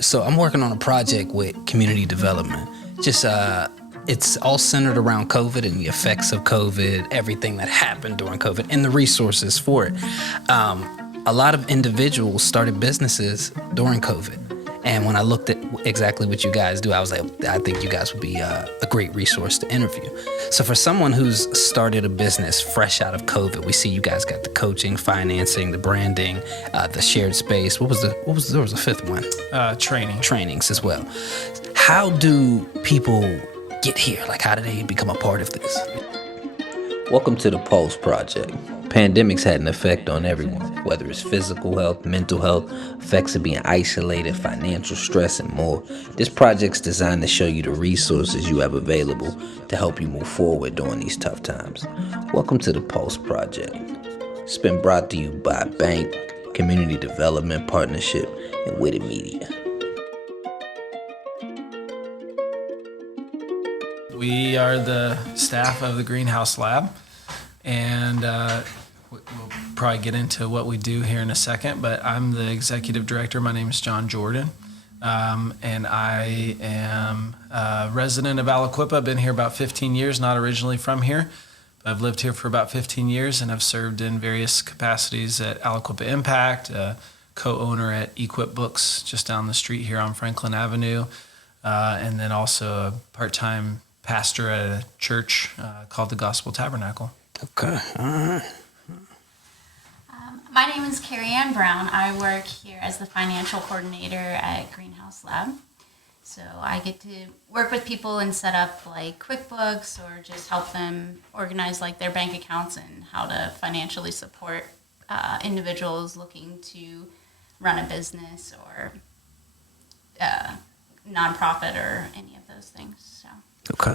So I'm working on a project with community development. Just it's all centered around COVID and the effects of COVID, everything that happened during COVID, and the resources for it. A lot of individuals started businesses during COVID. And when I looked at exactly what you guys do, I was like, I think you guys would be a great resource to interview. So for someone who's started a business fresh out of COVID, we see you guys got the coaching, financing, the branding, the shared space. There was a fifth one. Trainings as well. How do people get here? Like, how do they become a part of this? Welcome to the Pulse Project. Pandemics had an effect on everyone, whether it's physical health, mental health, effects of being isolated, financial stress, and more. This project's designed to show you the resources you have available to help you move forward during these tough times. Welcome to the Pulse Project. It's been brought to you by Bank, Community Development Partnership, and Witted Media. We are the staff of the Greenhouse Lab, and we'll probably get into what we do here in a second, but I'm the executive director. My name is John Jordan, and I am a resident of Aliquippa. I've been here about 15 years, not originally from here, but I've lived here for about 15 years, and I've served in various capacities at Aliquippa Impact, co-owner at Equip Books just down the street here on Franklin Avenue, and then also a part-time pastor at a church called the Gospel Tabernacle. Okay, all right. My name is Carrie Ann Brown. I work here as the financial coordinator at Greenhouse Lab. So I get to work with people and set up like QuickBooks or just help them organize like their bank accounts and how to financially support individuals looking to run a business or nonprofit or any of those things. So. Okay.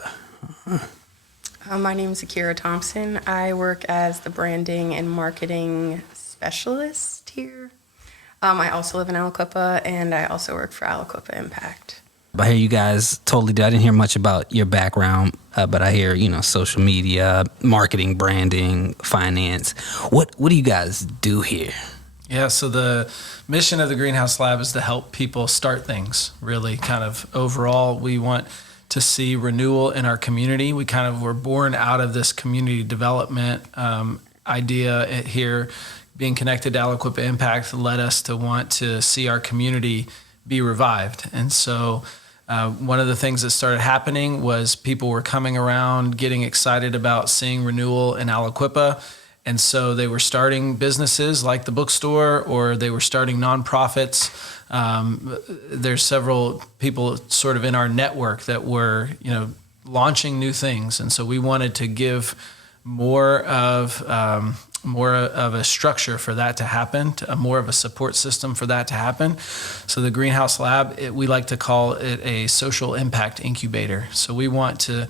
My name is Akira Thompson. I work as the branding and marketing specialist here. I also live in Aliquippa, and I also work for Aliquippa Impact. I hear you guys totally do. I didn't hear much about your background, but I hear, social media, marketing, branding, finance. What do you guys do here? Yeah, so the mission of the Greenhouse Lab is to help people start things, really kind of overall. We want to see renewal in our community. We kind of were born out of this community development idea here. Being connected to Aliquippa Impact led us to want to see our community be revived. And so one of the things that started happening was people were coming around, getting excited about seeing renewal in Aliquippa. And so they were starting businesses like the bookstore, or they were starting nonprofits. There's several people sort of in our network that were, launching new things. And so we wanted to give more of a structure for that to happen, more of a support system for that to happen. So the Greenhouse Lab, we like to call it a social impact incubator. So we want to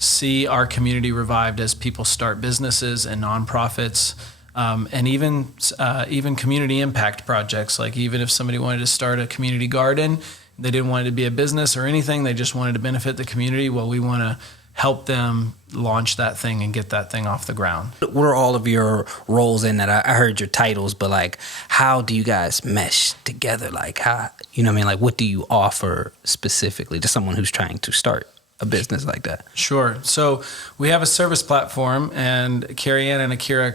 see our community revived as people start businesses and nonprofits, and even community impact projects. Like even if somebody wanted to start a community garden, they didn't want it to be a business or anything, they just wanted to benefit the community. Well, we want to help them launch that thing and get that thing off the ground. What are all of your roles in that? I heard your titles, but like, how do you guys mesh together? Like, how, Like, what do you offer specifically to someone who's trying to start a business like that? Sure. So we have a service platform, and Carrie Ann and Akira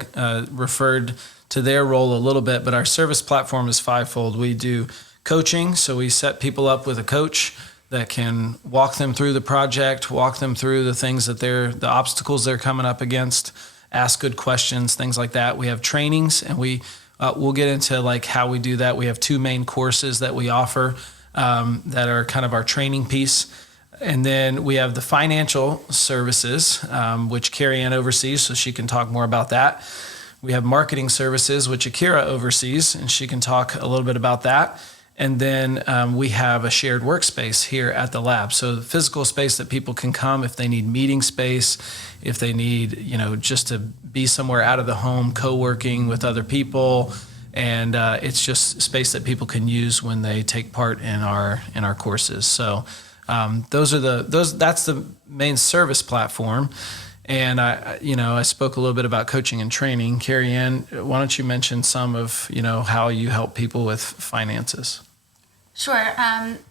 referred to their role a little bit, but our service platform is fivefold. We do coaching, so we set people up with a coach that can walk them through the project, walk them through the things that the obstacles they're coming up against, ask good questions, things like that. We have trainings, and we'll get into like how we do that. We have two main courses that we offer that are kind of our training piece. And then we have the financial services, which Carrie Ann oversees, so she can talk more about that. We have marketing services, which Akira oversees, and she can talk a little bit about that. And then we have a shared workspace here at the lab. So the physical space that people can come if they need meeting space, if they need, just to be somewhere out of the home, co-working with other people. And it's just space that people can use when they take part in our courses. So that's the main service platform. And I spoke a little bit about coaching and training. Carrie Ann, why don't you mention some of, how you help people with finances? Sure.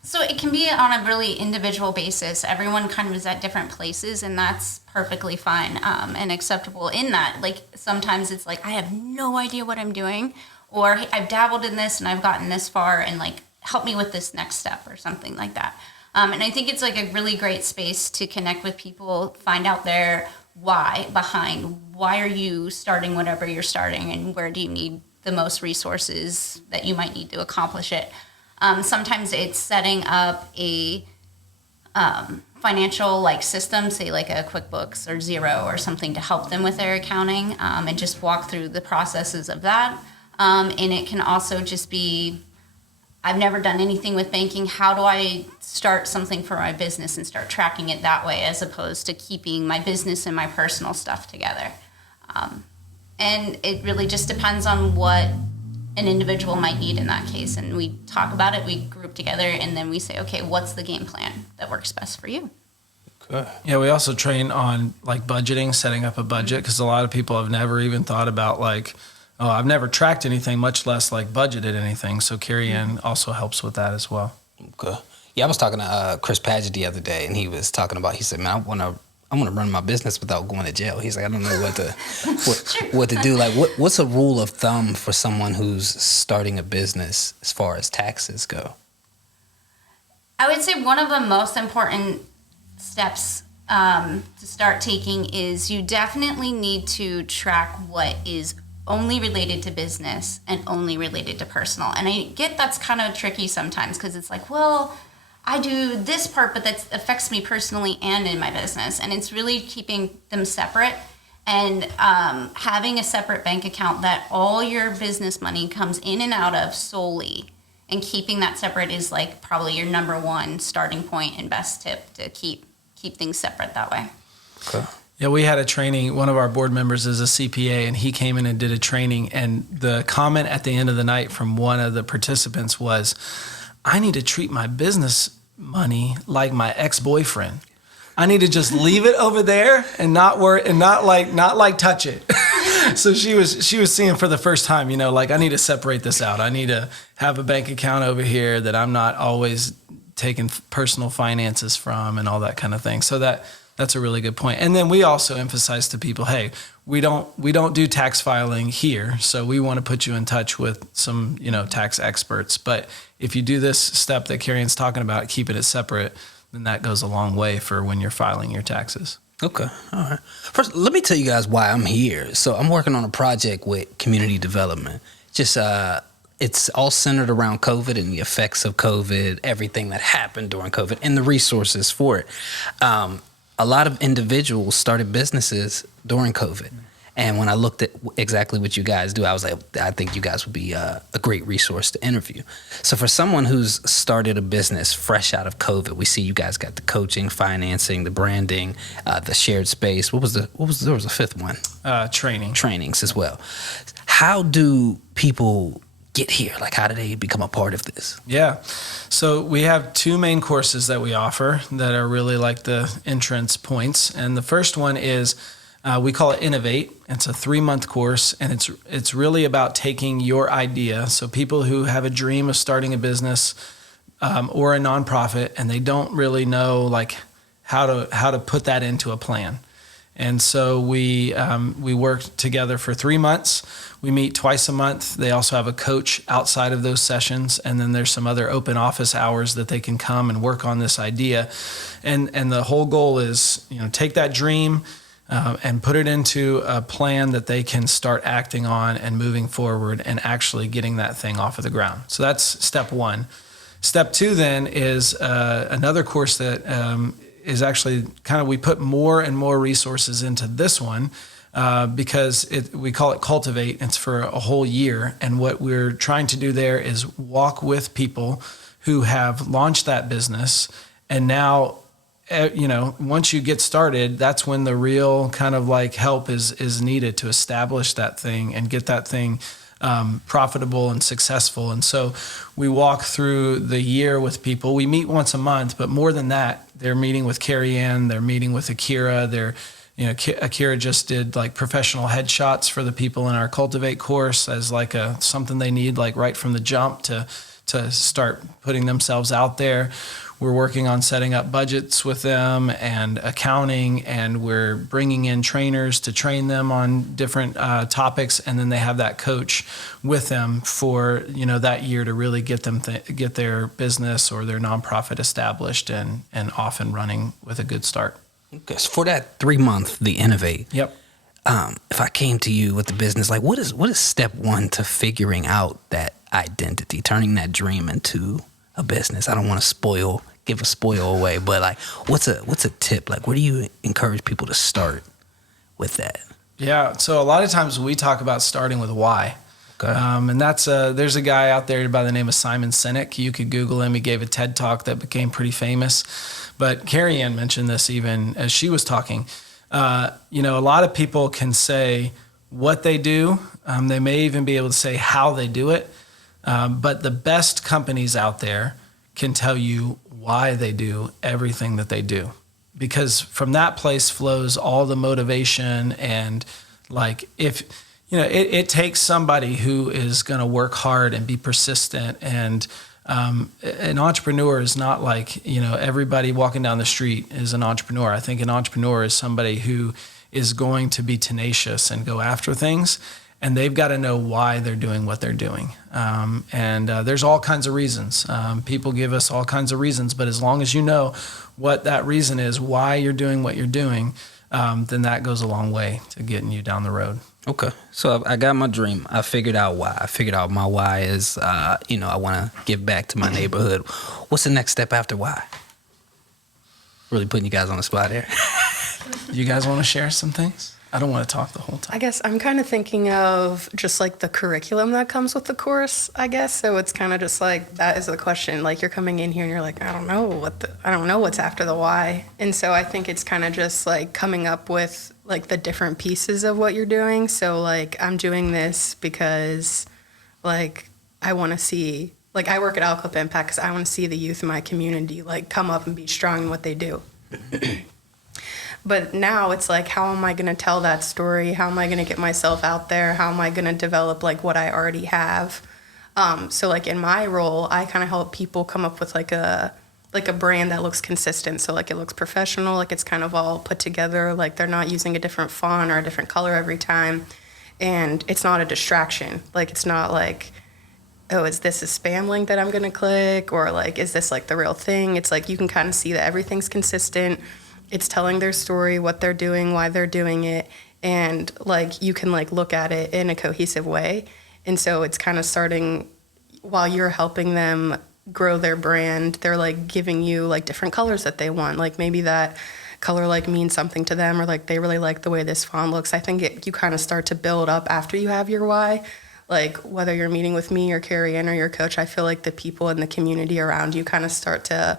So it can be on a really individual basis. Everyone kind of is at different places, and that's perfectly fine and acceptable in that. Like sometimes it's like, I have no idea what I'm doing, or hey, I've dabbled in this and I've gotten this far, and like help me with this next step or something like that. And I think it's like a really great space to connect with people, find out their why behind why are you starting whatever you're starting, and where do you need the most resources that you might need to accomplish it. Sometimes it's setting up a financial like system, say like a QuickBooks or Xero or something, to help them with their accounting and just walk through the processes of that. And it can also just be, I've never done anything with banking. How do I start something for my business and start tracking it that way, as opposed to keeping my business and my personal stuff together? And it really just depends on what an individual might need in that case. And we talk about it, we group together, and then we say, okay, what's the game plan that works best for you? Okay. Yeah, we also train on like budgeting, setting up a budget, because a lot of people have never even thought about like, oh, I've never tracked anything, much less like budgeted anything. So Carrie Ann also helps with that as well. Okay. Yeah, I was talking to Chris Padgett the other day, and he was talking about, he said, man, I want to run my business without going to jail. He's like, I don't know what to do. Like, what's a rule of thumb for someone who's starting a business as far as taxes go? I would say one of the most important steps to start taking is you definitely need to track what is only related to business and only related to personal. And I get that's kind of tricky sometimes, because it's like, well, I do this part, but that affects me personally and in my business. And it's really keeping them separate and having a separate bank account that all your business money comes in and out of solely. And keeping that separate is like probably your number one starting point and best tip to keep things separate that way. Okay. Yeah, we had a training. One of our board members is a CPA, and he came in and did a training. And the comment at the end of the night from one of the participants was, I need to treat my business money like my ex-boyfriend. I need to just leave it over there and not worry and not like touch it. So she was seeing for the first time, like I need to separate this out. I need to have a bank account over here that I'm not always taking personal finances from and all that kind of thing. So that's a really good point. And then we also emphasize to people, hey, we don't do tax filing here, so we want to put you in touch with some, tax experts. But if you do this step that Carrie Ann's talking about, keeping it separate, then that goes a long way for when you're filing your taxes. Okay. All right. First, let me tell you guys why I'm here. So I'm working on a project with community development. Just it's all centered around COVID and the effects of COVID, everything that happened during COVID, and the resources for it. A lot of individuals started businesses during COVID. And when I looked at exactly what you guys do, I was like, I think you guys would be a great resource to interview. So for someone who's started a business fresh out of COVID, we see you guys got the coaching, financing, the branding, the shared space. There was a fifth one. Trainings as well. How do people get here? Like, how do they become a part of this? Yeah. So we have two main courses that we offer that are really like the entrance points. And the first one is, we call it Innovate. It's a 3-month course, and it's really about taking your idea. So people who have a dream of starting a business or a nonprofit, and they don't really know like how to put that into a plan. And so we work together for 3 months. We meet twice a month. They also have a coach outside of those sessions, and then there's some other open office hours that they can come and work on this idea. And the whole goal is, take that dream and put it into a plan that they can start acting on and moving forward and actually getting that thing off of the ground. So that's step one. Step two then is another course that is actually we put more and more resources into this one because we call it Cultivate. It's for a whole year. And what we're trying to do there is walk with people who have launched that business, and now once you get started, that's when the real kind of like help is needed to establish that thing and get that thing profitable and successful. And so we walk through the year with people. We meet once a month, but more than that, they're meeting with Carrie Ann, they're meeting with Akira. Akira just did like professional headshots for the people in our Cultivate course as like something they need like right from the jump to to start putting themselves out there. We're working on setting up budgets with them and accounting, and we're bringing in trainers to train them on different topics, and then they have that coach with them for that year to really get them get their business or their nonprofit established and off and running with a good start. Okay, so for that 3 month, the Innovate. Yep. If I came to you with the business, like what is step one to figuring out that identity, turning that dream into a business? I don't want to give a spoil away, but like what's a tip? Like where do you encourage people to start with that? Yeah, so a lot of times we talk about starting with why. Okay. And that's there's a guy out there by the name of Simon Sinek. You could Google him. He gave a TED Talk that became pretty famous. But Carrie Ann mentioned this even as she was talking. A lot of people can say what they do. They may even be able to say how they do it. But the best companies out there can tell you why they do everything that they do. Because from that place flows all the motivation and like if... it takes somebody who is going to work hard and be persistent. And an entrepreneur is not like, everybody walking down the street is an entrepreneur. I think an entrepreneur is somebody who is going to be tenacious and go after things. And they've got to know why they're doing what they're doing. And there's all kinds of reasons. People give us all kinds of reasons. But as long as you know what that reason is, why you're doing what you're doing, then that goes a long way to getting you down the road. Okay. So I got my dream. I figured out why. I figured out my why is, I want to give back to my neighborhood. What's the next step after why? Really putting you guys on the spot here. You guys want to share some things? I don't want to talk the whole time. I guess I'm kind of thinking of just like the curriculum that comes with the course, I guess. So it's kind of just like that is the question. Like you're coming in here and you're like, I don't know what's after the why. And so I think it's kind of just like coming up with like the different pieces of what you're doing. So like I'm doing this because like I want to see, like I work at Aliquippa Impact because I want to see the youth in my community like come up and be strong in what they do. But now it's like, how am I going to tell that story? How am I going to get myself out there? How am I going to develop like what I already have? So like in my role, I kind of help people come up with like a brand that looks consistent. So like it looks professional, like it's kind of all put together, like they're not using a different font or a different color every time. And it's not a distraction. Like it's not like, oh, is this a spam link that I'm going to click? Or like, is this like the real thing? It's like you can kind of see that everything's consistent. It's telling their story, what they're doing, why they're doing it, and like you can like look at it in a cohesive way. And so it's kind of starting while you're helping them grow their brand, they're like giving you like different colors that they want. Like maybe that color like means something to them, or like they really like the way this font looks. I think you kind of start to build up after you have your why. Like whether you're meeting with me or Carrie Ann or your coach, I feel like the people in the community around you kind of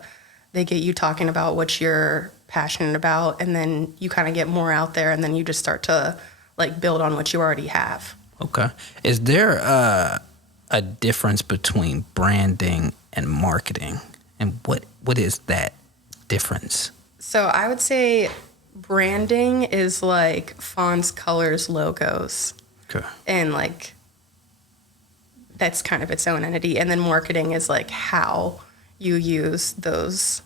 they get you talking about what you're passionate about, and then you kind of get more out there, and then you just start to like build on what you already have. Okay. Is there a difference between branding and marketing, and what is that difference? So I would say branding is like fonts, colors, logos. Okay. And like that's kind of its own entity, and then marketing is like how you use those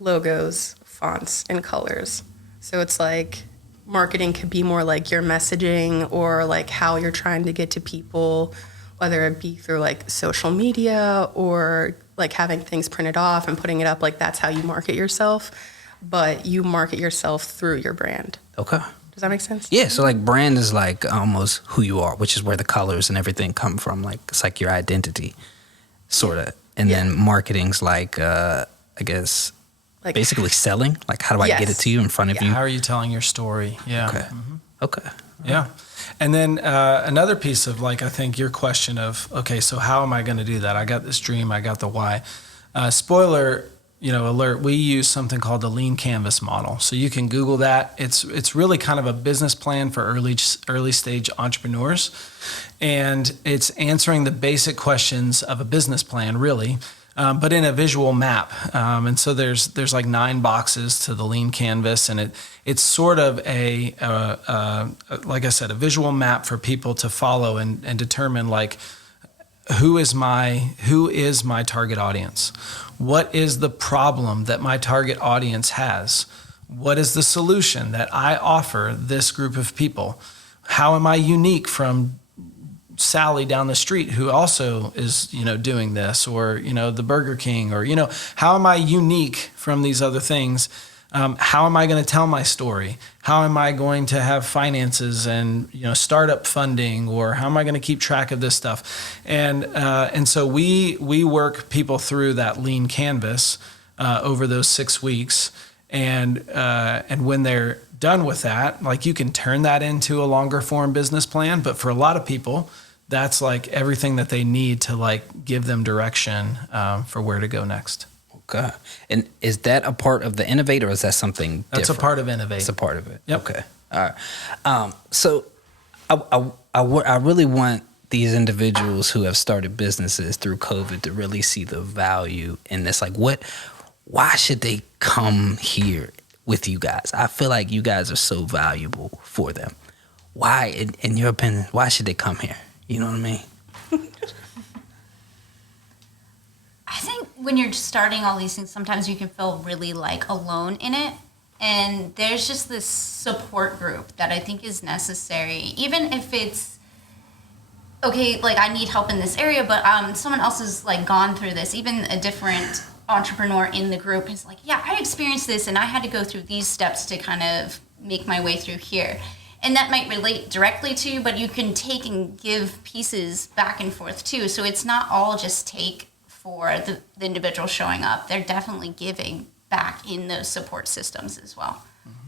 logos, fonts, and colors. So it's like marketing could be more like your messaging or like how you're trying to get to people, whether it be through like social media or like having things printed off and putting it up. Like that's how you market yourself, but you market yourself through your brand. Okay. Does that make sense? Yeah, so like brand is like almost who you are, which is where the colors and everything come from. Like it's like your identity, sort of. And then marketing's like, I guess, like basically selling. Like how do I get it to you in front of you? How are you telling your story? Yeah. Okay. Mm-hmm. Okay. Yeah. And then another piece of like, I think your question of, okay, so how am I going to do that? I got this dream. I got the why. Spoiler, alert, we use something called the lean canvas model. So you can Google that. It's really kind of a business plan for early stage entrepreneurs. And it's answering the basic questions of a business plan, really, but in a visual map. And so there's like 9 boxes to the lean canvas, and it's sort of like I said, a visual map for people to follow and determine like, who is my target audience? What is the problem that my target audience has? What is the solution that I offer this group of people? How am I unique from Sally down the street who also is, doing this, or, the Burger King, or, how am I unique from these other things? How am I going to tell my story? How am I going to have finances and, startup funding, or how am I going to keep track of this stuff? And so we work people through that lean canvas over those 6 weeks. And when they're done with that, like, you can turn that into a longer form business plan. But for a lot of people, that's like everything that they need to like give them direction for where to go next. Okay. And is that a part of the Innovate, or is that something different? That's a part of Innovate. It's a part of it. Yep. Okay. All right. So I really want these individuals who have started businesses through COVID to really see the value in this. Like, why should they come here with you guys? I feel like you guys are so valuable for them. Why, in your opinion, why should they come here? You know what I mean? I think when you're starting all these things, sometimes you can feel really like alone in it. And there's just this support group that I think is necessary, even if it's, okay, like, I need help in this area, but someone else has like gone through this. Even a different entrepreneur in the group is like, yeah, I experienced this and I had to go through these steps to kind of make my way through here. And that might relate directly to you, but you can take and give pieces back and forth too. So it's not all just take for the individual showing up. They're definitely giving back in those support systems as well.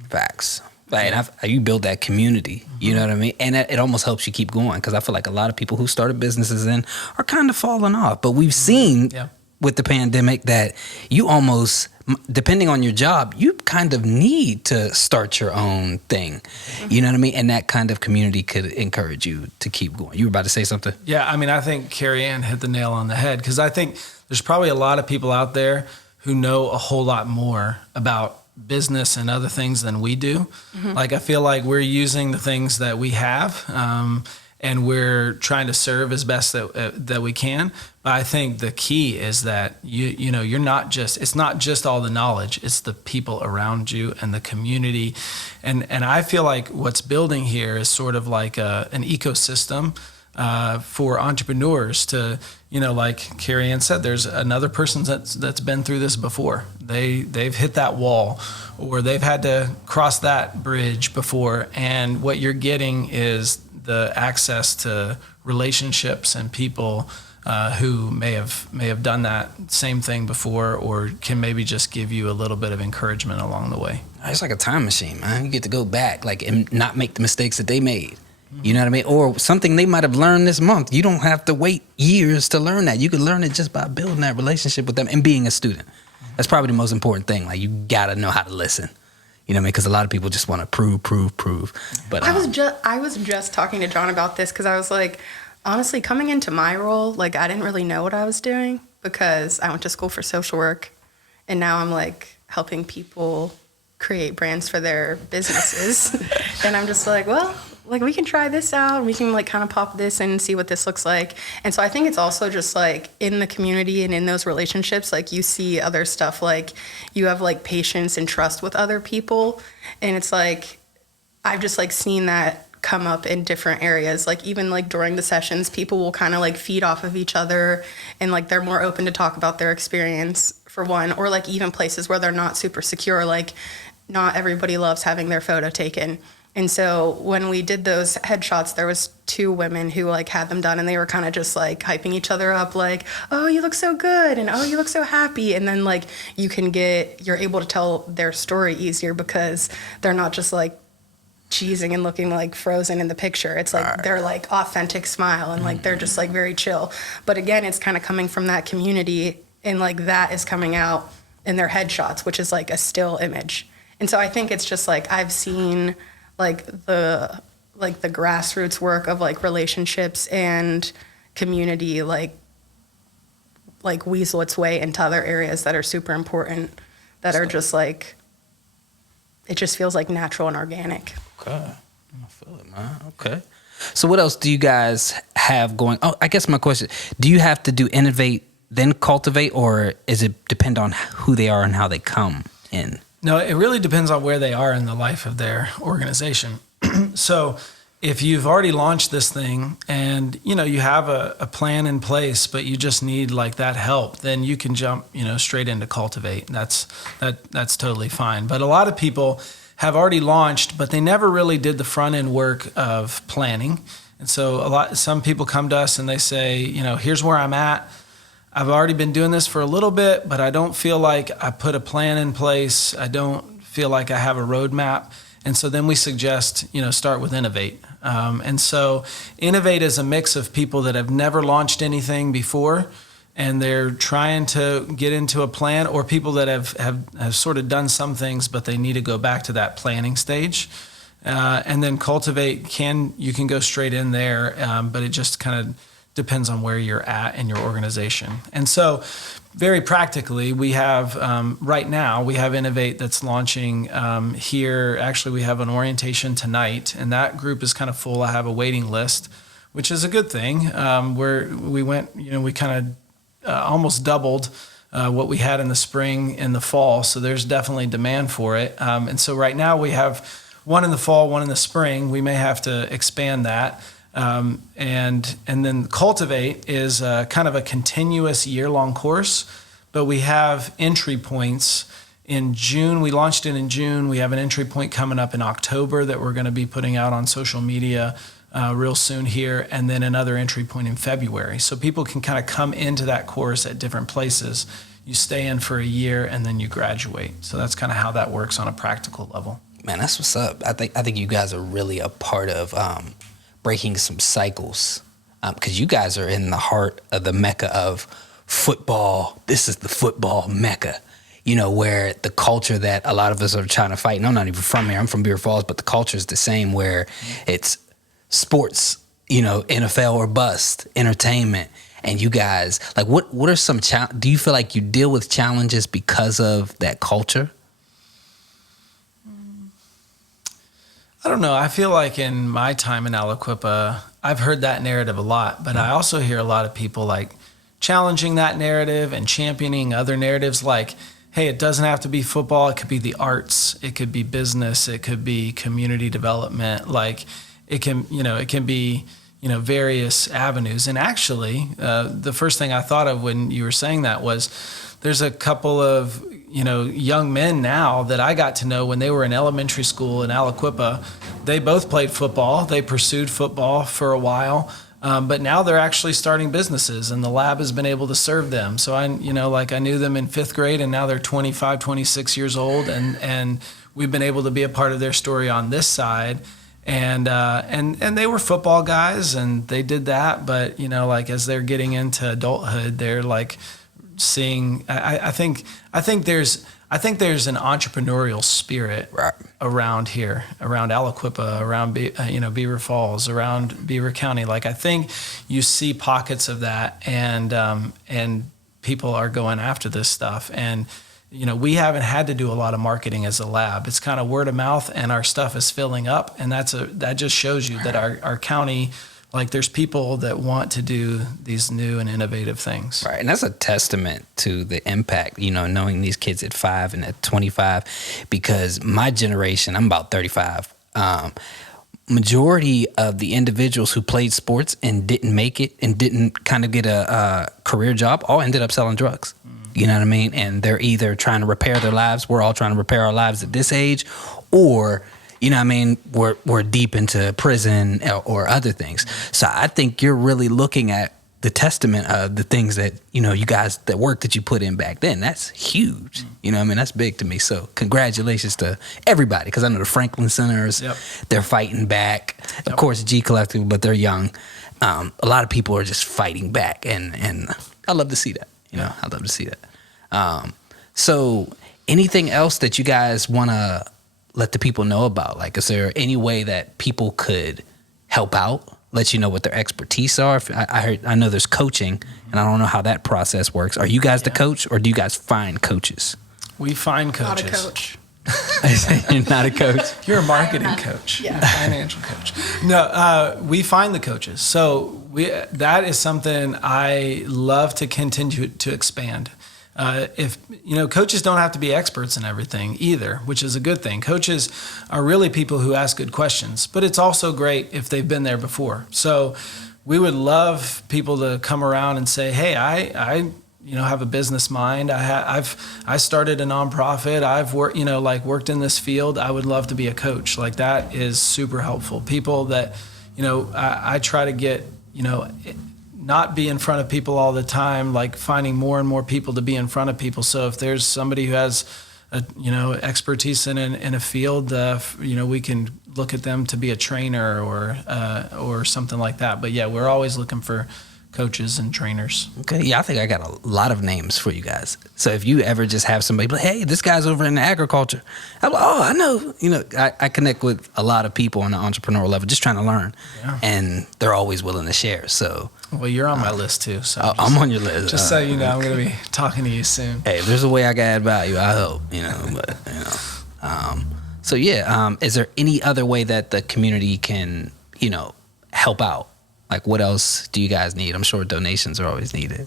Facts. Right. And you build that community, you know what I mean? And it almost helps you keep going, because I feel like a lot of people who started businesses are kind of falling off. But we've seen with the pandemic that you almost, depending on your job, you kind of need to start your own thing. You know what I mean? And that kind of community could encourage you to keep going. You were about to say something? Yeah, I mean, I think Carrie Ann hit the nail on the head, because I think there's probably a lot of people out there who know a whole lot more about business and other things than we do. Like, I feel like we're using the things that we have, and we're trying to serve as best that we can. But I think the key is that you're not just, it's not just all the knowledge, it's the people around you and the community. And I feel like what's building here is sort of like an ecosystem for entrepreneurs to, like Carrie Ann said, there's another person that's been through this before. They've hit that wall, or they've had to cross that bridge before. And what you're getting is the access to relationships and people who may have done that same thing before, or can maybe just give you a little bit of encouragement along the way. It's like a time machine, man. You get to go back, like, and not make the mistakes that they made. You know what I mean? Or something they might have learned this month. You don't have to wait years to learn that. You can learn it just by building that relationship with them and being a student. That's probably the most important thing. Like, you gotta know how to listen. You know what I mean? Because a lot of people just want to prove. But I was just talking to John about this, because I was like, honestly, coming into my role, like, I didn't really know what I was doing, because I went to school for social work, and now I'm like helping people create brands for their businesses. And I'm just like, well, like, we can try this out. We can like kind of pop this and see what this looks like. And so I think it's also just like in the community and in those relationships, like, you see other stuff, like you have like patience and trust with other people. And it's like, I've just like seen that come up in different areas. Like, even like during the sessions, people will kind of like feed off of each other, and like they're more open to talk about their experience, for one, or like even places where they're not super secure. Like, not everybody loves having their photo taken. And so when we did those headshots, there was 2 women who like had them done, and they were kind of just like hyping each other up, like, oh, you look so good, and oh, you look so happy. And then like you're able to tell their story easier, because they're not just like cheesing and looking like frozen in the picture. It's like they're like authentic smile, and like they're just like very chill. But again, it's kind of coming from that community, and like that is coming out in their headshots, which is like a still image. And so I think it's just like, I've seen like the grassroots work of like relationships and community like weasel its way into other areas that are super important, that are just like, it just feels like natural and organic. Okay. I feel it, man. Okay. So what else do you guys have going? Oh, I guess my question, do you have to do innovate, then cultivate, or is it depend on who they are and how they come in? No, it really depends on where they are in the life of their organization. So if you've already launched this thing and, you have a plan in place, but you just need like that help, then you can jump, straight into cultivate. That's totally fine. But a lot of people have already launched, but they never really did the front end work of planning. And so some people come to us and they say, here's where I'm at. I've already been doing this for a little bit, but I don't feel like I put a plan in place. I don't feel like I have a roadmap. And so then we suggest, start with Innovate. And so Innovate is a mix of people that have never launched anything before, and they're trying to get into a plan, or people that have sort of done some things, but they need to go back to that planning stage. And then Cultivate, you can go straight in there, but it just kind of depends on where you're at in your organization. And so very practically, we have, right now, we have Innovate that's launching here. Actually, we have an orientation tonight, and that group is kind of full. I have a waiting list, which is a good thing. We kind of almost doubled what we had in the spring and the fall, so there's definitely demand for it. And so right now we have one in the fall, one in the spring. We may have to expand that. And then Cultivate is kind of a continuous year-long course, but we have entry points in June. We launched it in June. We have an entry point coming up in October that we're going to be putting out on social media real soon here, and then another entry point in February. So people can kind of come into that course at different places. You stay in for a year, and then you graduate. So that's kind of how that works on a practical level. Man, that's what's up. I think you guys are really a part of breaking some cycles, because you guys are in the heart of the mecca of football. This is the football mecca, where the culture that a lot of us are trying to fight. And I'm not even from here. I'm from Beaver Falls, but the culture is the same, where it's sports, NFL or bust, entertainment. And you guys, like, what are some do you feel like you deal with challenges because of that culture? I don't know. I feel like in my time in Aliquippa, I've heard that narrative a lot, but I also hear a lot of people like challenging that narrative and championing other narratives like, hey, it doesn't have to be football. It could be the arts. It could be business. It could be community development. Like it can be, various avenues. And actually, the first thing I thought of when you were saying that was there's a couple of young men now that I got to know when they were in elementary school in Aliquippa. They both played football. They pursued football for a while, but now they're actually starting businesses, and the lab has been able to serve them. So I knew them in 5th grade, and now they're 25, 26 years old, and we've been able to be a part of their story on this side. And they were football guys, and they did that. But as they're getting into adulthood, they're like seeing. I think there's an entrepreneurial spirit around here, around Aliquippa, around Beaver Falls, around Beaver County. Like I think you see pockets of that, and people are going after this stuff. And we haven't had to do a lot of marketing as a lab. It's kind of word of mouth, and our stuff is filling up, and that just shows you that our county. Like there's people that want to do these new and innovative things. Right. And that's a testament to the impact, knowing these kids at 5 and at 25, because my generation, I'm about 35. Majority of the individuals who played sports and didn't make it and didn't kind of get a career job all ended up selling drugs. You know what I mean? And they're either trying to repair their lives. We're all trying to repair our lives at this age, or we're deep into prison or other things. So I think you're really looking at the testament of the things that, you guys, that work that you put in back then. That's huge. That's big to me. So congratulations to everybody, because I know the Franklin Centers, they're fighting back. Of course, G Collective, but they're young. A lot of people are just fighting back, and I love to see that. I love to see that. So anything else that you guys want to let the people know about? Like, is there any way that people could help out, let you know what their expertise are? I know there's coaching, and I don't know how that process works. Are you guys the coach, or do you guys find coaches? We find coaches. Not a coach. You're not a coach. You're a marketing not. coach, Yeah. a financial coach. No, we find the coaches. So that is something I love to continue to expand. If coaches don't have to be experts in everything either, which is a good thing. Coaches are really people who ask good questions, but it's also great if they've been there before. So we would love people to come around and say, "Hey, I have a business mind. I started a nonprofit. I've worked in this field. I would love to be a coach." Like, that is super helpful. People that, I try to get, not be in front of people all the time, like finding more and more people to be in front of people. So if there's somebody who has expertise in a field, we can look at them to be a trainer or something like that. But yeah, we're always looking for coaches and trainers. Okay, yeah, I think I got a lot of names for you guys. So if you ever just have somebody, like, hey, this guy's over in agriculture, I'm like, oh, I know. I connect with a lot of people on the entrepreneurial level, just trying to learn, and they're always willing to share. So, well, you're on my list too. So I'm on your list. Just so you know, I'm going to be talking to you soon. Hey, if there's a way I can add value, I hope. So yeah, is there any other way that the community can, help out? Like, what else do you guys need? I'm sure donations are always needed.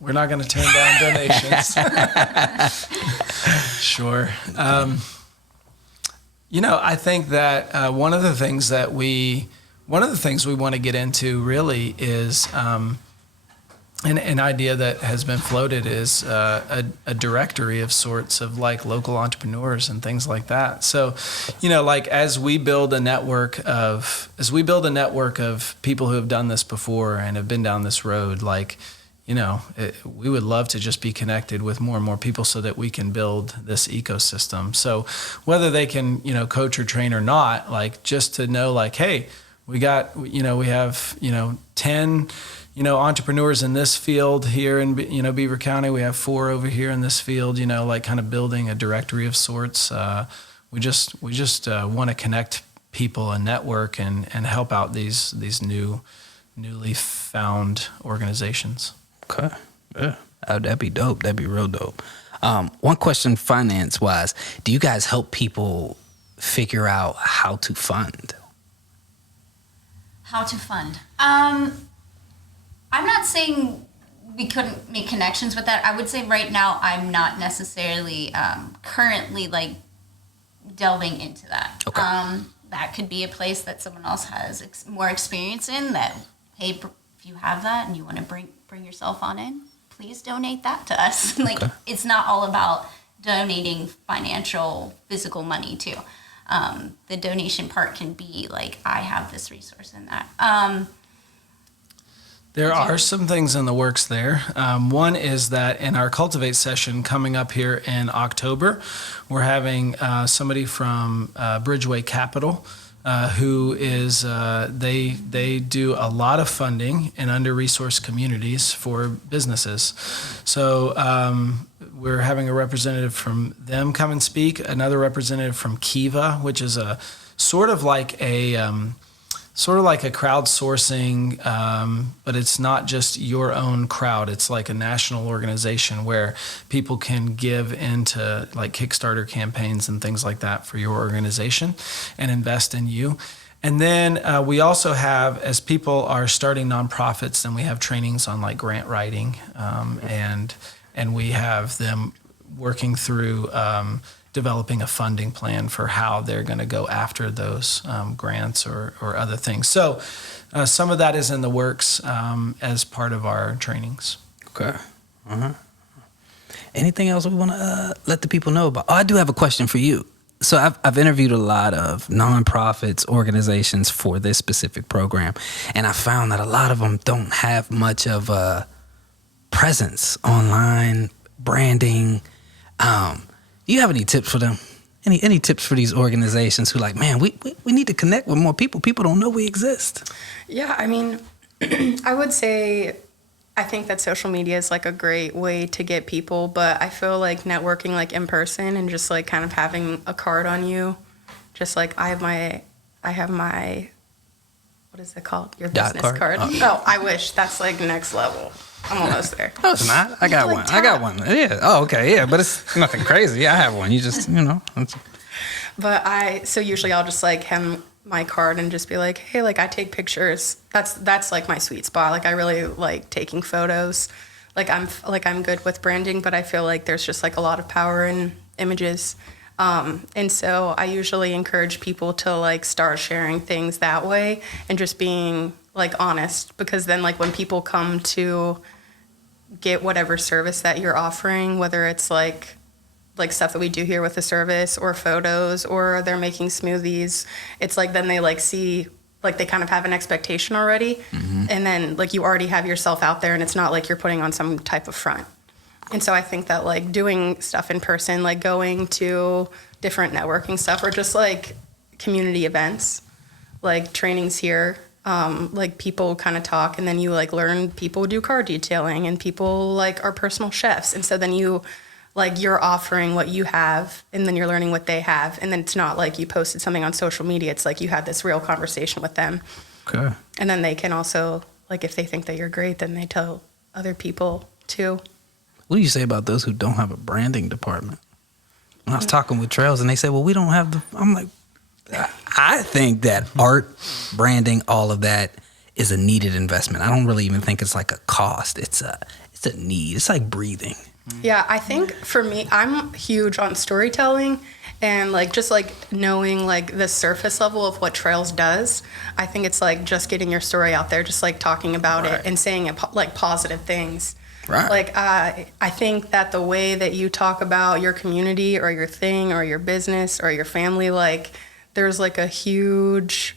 We're not going to turn down donations. Sure. I think that one of the things we want to get into really is an idea that has been floated is a directory of sorts of like local entrepreneurs and things like that. So, like as we build a network of people who have done this before and have been down this road, like, we would love to just be connected with more and more people so that we can build this ecosystem. So whether they can, coach or train or not, like just to know, like, hey, we have 10 entrepreneurs in this field here in, Beaver County. We have 4 over here in this field, like kind of building a directory of sorts. We just want to connect people and network and help out these newly found organizations. Okay. Yeah. That'd be dope. That'd be real dope. One question, finance wise, do you guys help people figure out how to fund? How to fund? I'm not saying we couldn't make connections with that. I would say right now I'm not necessarily currently like delving into that. Okay. That could be a place that someone else has more experience in. That, hey, if you have that and you want to bring yourself on in, please donate that to us. Like, okay. It's not all about donating financial, physical money too. The donation part can be like, I have this resource in that. There are some things in the works there. One is that in our Cultivate session coming up here in October, we're having somebody from Bridgeway Capital who is, they do a lot of funding in under-resourced communities for businesses. So we're having a representative from them come and speak, another representative from Kiva, which is a sort of like a crowdsourcing, but it's not just your own crowd. It's like a national organization where people can give into like Kickstarter campaigns and things like that for your organization and invest in you. And then we also have, as people are starting nonprofits, then we have trainings on like grant writing, and we have them working through developing a funding plan for how they're going to go after those grants or other things. So some of that is in the works as part of our trainings. Okay. Uh-huh. Anything else we want to let the people know about? Oh, I do have a question for you. So I've interviewed a lot of nonprofits, organizations for this specific program, and I found that a lot of them don't have much of a presence online, branding. Do you have any tips for them? Any tips for these organizations who like, man, we need to connect with more people. People don't know we exist. Yeah, I mean, I would say I think that social media is like a great way to get people, but I feel like networking like in person and just like kind of having a card on you, just like I have my what is it called? Your business card. Oh, I wish. That's like next level. I'm almost there. No, it's not. I got one. I got one. Yeah. Oh, okay. Yeah, but it's nothing crazy. Yeah, I have one. You just, But so usually I'll just like hem my card and just be like, hey, like I take pictures. That's like my sweet spot. Like I really like taking photos. I'm good with branding, but I feel like there's just like a lot of power in images. And so I usually encourage people to like start sharing things that way and just being like honest, because then like when people come to get whatever service that you're offering, whether it's like stuff that we do here with the service or photos or they're making smoothies, it's like then they like see, like they kind of have an expectation already. Mm-hmm. And then like you already have yourself out there and it's not like you're putting on some type of front. And so I think that like doing stuff in person, like going to different networking stuff or just like community events, like trainings here, like people kind of talk and then you like learn people do car detailing and people like are personal chefs. And so then you're offering what you have and then you're learning what they have. And then it's not like you posted something on social media. It's like you had this real conversation with them. Okay. And then they can also, like if they think that you're great, then they tell other people too. What do you say about those who don't have a branding department? When I was talking with Trails and they said, well, we don't have I'm like, I think that art, branding, all of that is a needed investment. I don't really even think it's like a cost. It's a need. It's like breathing. Yeah, I think for me, I'm huge on storytelling and like just like knowing like the surface level of what Trails does. I think it's like just getting your story out there, just like talking about it and saying it, like positive things. Right. Like I think that the way that you talk about your community or your thing or your business or your family, like there's huge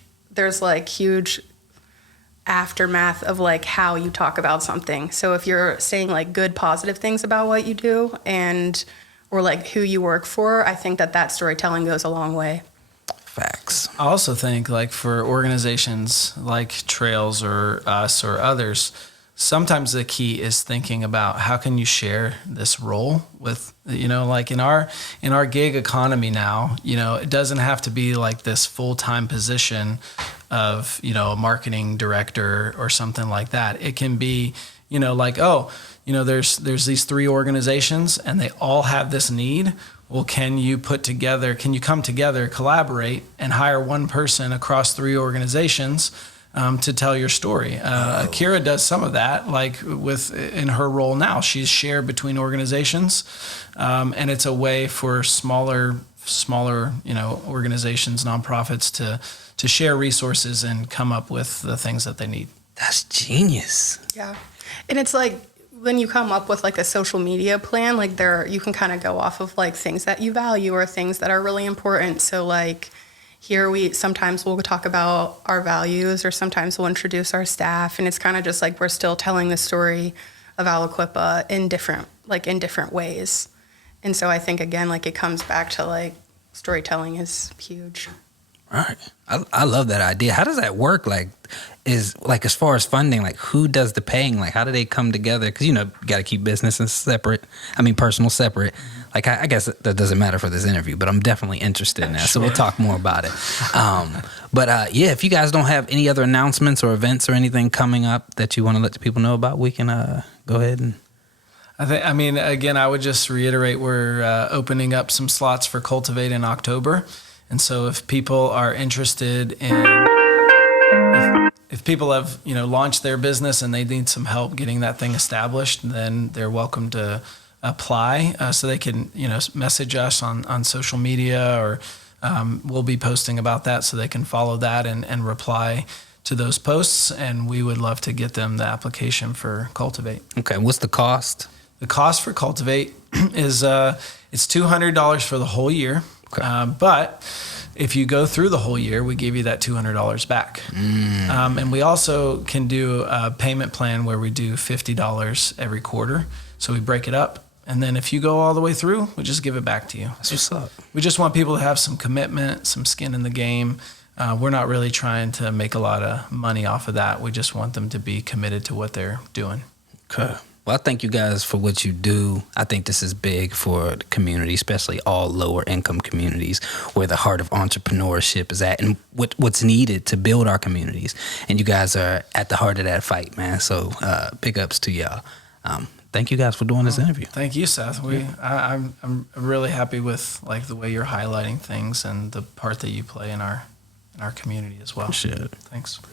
aftermath of like how you talk about something. So if you're saying like good positive things about what you do or like who you work for, I think that storytelling goes a long way. Facts. I also think like for organizations like Trails or us or others, sometimes the key is thinking about how can you share this role with, like in our gig economy now, it doesn't have to be like this full-time position of, a marketing director or something like that. It can be, there's these 3 organizations and they all have this need. Well, can you come together, collaborate and hire one person across 3 organizations to tell your story? Kira does some of that, like in her role now. She's shared between organizations, and it's a way for smaller, organizations, nonprofits to share resources and come up with the things that they need. That's genius. Yeah, and it's like when you come up with like a social media plan, like you can kind of go off of like things that you value or things that are really important. So like. Here sometimes we'll talk about our values or sometimes we'll introduce our staff, and it's kind of just like we're still telling the story of Aliquippa in different ways. And so I think again, like it comes back to like storytelling is huge. Right. I love that idea. How does that work? Like, as far as funding, like who does the paying? Like how do they come together? Because, you got to keep business separate. Personal separate. Like I guess that doesn't matter for this interview, but I'm definitely interested in that. Sure. So we'll talk more about it. But if you guys don't have any other announcements or events or anything coming up that you want to let the people know about, we can go ahead and. Again, I would just reiterate we're opening up some slots for Cultivate in October. And so if people are interested if people have, launched their business and they need some help getting that thing established, then they're welcome to apply. So they can, message us on social media or we'll be posting about that so they can follow that and reply to those posts. And we would love to get them the application for Cultivate. Okay. What's the cost? The cost for Cultivate is it's $200 for the whole year. Okay. But if you go through the whole year, we give you that $200 back. And we also can do a payment plan where we do $50 every quarter. So we break it up. And then if you go all the way through, we just give it back to you. That's what's up. We just want people to have some commitment, some skin in the game. We're not really trying to make a lot of money off of that. We just want them to be committed to what they're doing. Okay. Well, I thank you guys for what you do. I think this is big for the community, especially all lower income communities where the heart of entrepreneurship is at and what's needed to build our communities. And you guys are at the heart of that fight, man. So big ups to y'all. Thank you guys for doing this interview. Thank you, Seth. I'm really happy with like the way you're highlighting things and the part that you play in our community as well. Shit. Thanks.